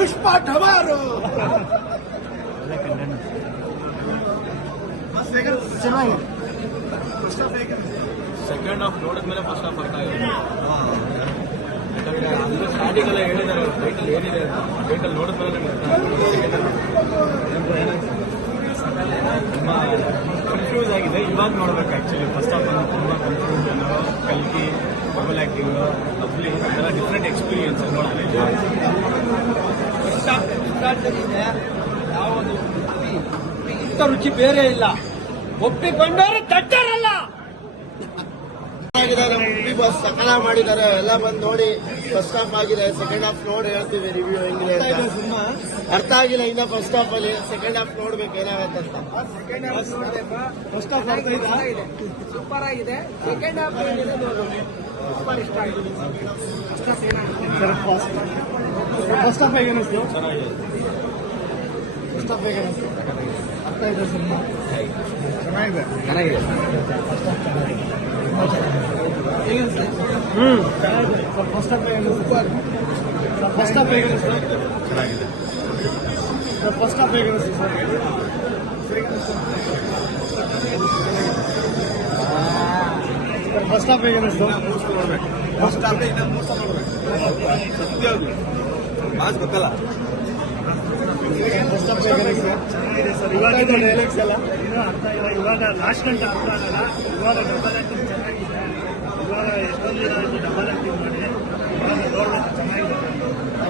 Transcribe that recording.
ಪುಷ್ಪ ಠಮಾರು ಚೆನ್ನಾಗಿದೆ second half ನೋಡಿದ್ಮೇಲೆ ಫಸ್ಟ್ ಹಾಫ್ ಅರ್ಥ ಆಗಿದೆ ಯಾಕಂದ್ರೆ ಅಂದ್ರೆ ಸ್ಟಾರ್ಟಿಂಗ್ ಎಲ್ಲ ಹೇಳಿದ್ದಾರೆ ಟೈಟಲ್ ಏನಿದೆ ಅಂತ ಟೈಟಲ್ ನೋಡಿದ್ಮೇಲೆ ನಮ್ಗೆ ಅರ್ಥ ಆಗಿದೆ. ತುಂಬಾ ಕನ್ಫ್ಯೂಸ್ ಆಗಿದೆ ಇವಾಗ ನೋಡ್ಬೇಕು ಆಕ್ಚುಲಿ ಫಸ್ಟ್ ಹಾಫ್ ಅಂದ್ರೆ ತುಂಬಾ ಕನ್ಫ್ಯೂಷನ್ ಕಲ್ಕಿ ಮೊಬೈಲ್ ಆಕ್ಟಿಂಗ್ ಲವ್ಲಿ ಅದೆಲ್ಲ ಡಿಫ್ರೆಂಟ್ ಎಕ್ಸ್ಪೀರಿಯನ್ಸ್ ನೋಡೋಣ ಯಾವೊಂದು ಇಂಥ ರುಚಿ? ಬೇರೆ ಇಲ್ಲ. ಒಪ್ಪಿಕೊಂಡವರು ತಟ್ಟರಲ್ಲ. ಬಸ್ ಸಕಲ ಮಾಡಿದ್ದಾರೆ. ಎಲ್ಲ ಬಂದು ನೋಡಿ ಫಸ್ಟ್ ಸ್ಟಾಪ್ ಆಗಿದೆ. ಸೆಕೆಂಡ್ ಹಾಫ್ ನೋಡಿ ಹೇಳ್ತೀವಿ ರಿವ್ಯೂ ಹೆಂಗಿದೆ ಅರ್ಥ ಆಗಿಲ್ಲ ಇನ್ನ ಫಸ್ಟ್ ಸ್ಟಾಪ್ ಅಲ್ಲಿ. ಸೆಕೆಂಡ್ ಹಾಫ್ ನೋಡ್ಬೇಕು ಏನಾಗತ್ತೆ ಅಂತ. ಫಸ್ಟ್ ಹಾಫ್ ಅರ್ಥ ಇದೆ ಸೂಪರ್ ಆಗಿದೆ. ಸೆಕೆಂಡ್ ಹಾಫ್ ಸೂಪರ್ ಇಷ್ಟ ಆಗಿದೆ. ಫಸ್ಟ್ ಆಫ್ ಹೇಗೆ ಅನಿಸ್ತು ಫಸ್ಟ್ ಆಫ್ ಹೇಗೆ ಅನಿಸ್ತು ಅರ್ಥ ಇದೆ ಸಿನಿಮಾ ಚೆನ್ನಾಗಿದೆ ಚೆನ್ನಾಗಿದೆ ಫಸ್ಟ್ ಹ್ಮ್ ಚೆನ್ನಾಗಿದೆ ಫಸ್ಟ್ ಆಫ್ ಹೇಗೆ ಅನಿಸ್ತು ಫಸ್ಟ್ ಆಫ್ ಹೇಗೆ ಅನಿಸ್ತು ಚೆನ್ನಾಗಿದೆ ಫಸ್ಟ್ ಆಫ್ ಹೇಗೆ ಸರ್ ಫಸ್ಟ್ ಆಫ್ ಹೇಗೆ ಅನಿಸ್ತು ಫಸ್ಟ್ ಆಫ್ ಇನ್ನೊಂದು ಮೂರು ನೋಡ್ಬೇಕು ಸತ್ಯವಾಗ್ಲು ಮಾಸ್ ಗೊತ್ತಲ್ಲ? ಸರ್ ಇವಾಗ ಇವಾಗ ಲಾಸ್ಟ್ ಗಂಟೆ ಅರ್ಥ ಆಗಲ್ಲ. ಇವಾಗ